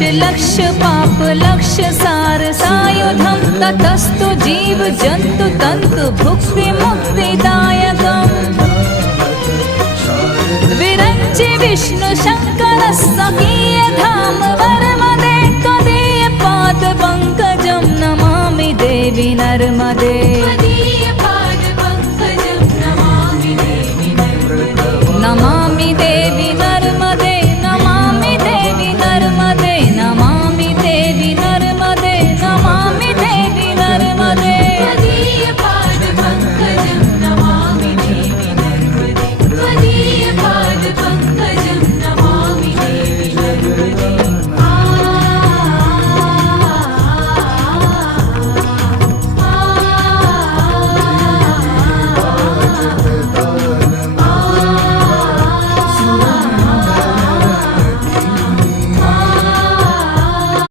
लक्ष पाप लक्ष सार सायुधं ततस्तु जीव जन्तु तन्तु भुक्ति मुक्तिदायकम् विरञ्चि विष्णु शङ्कर स्वकीय धाम वर्मदे त्वदीय पाद पंकजं नमामि देवी नर्मदे।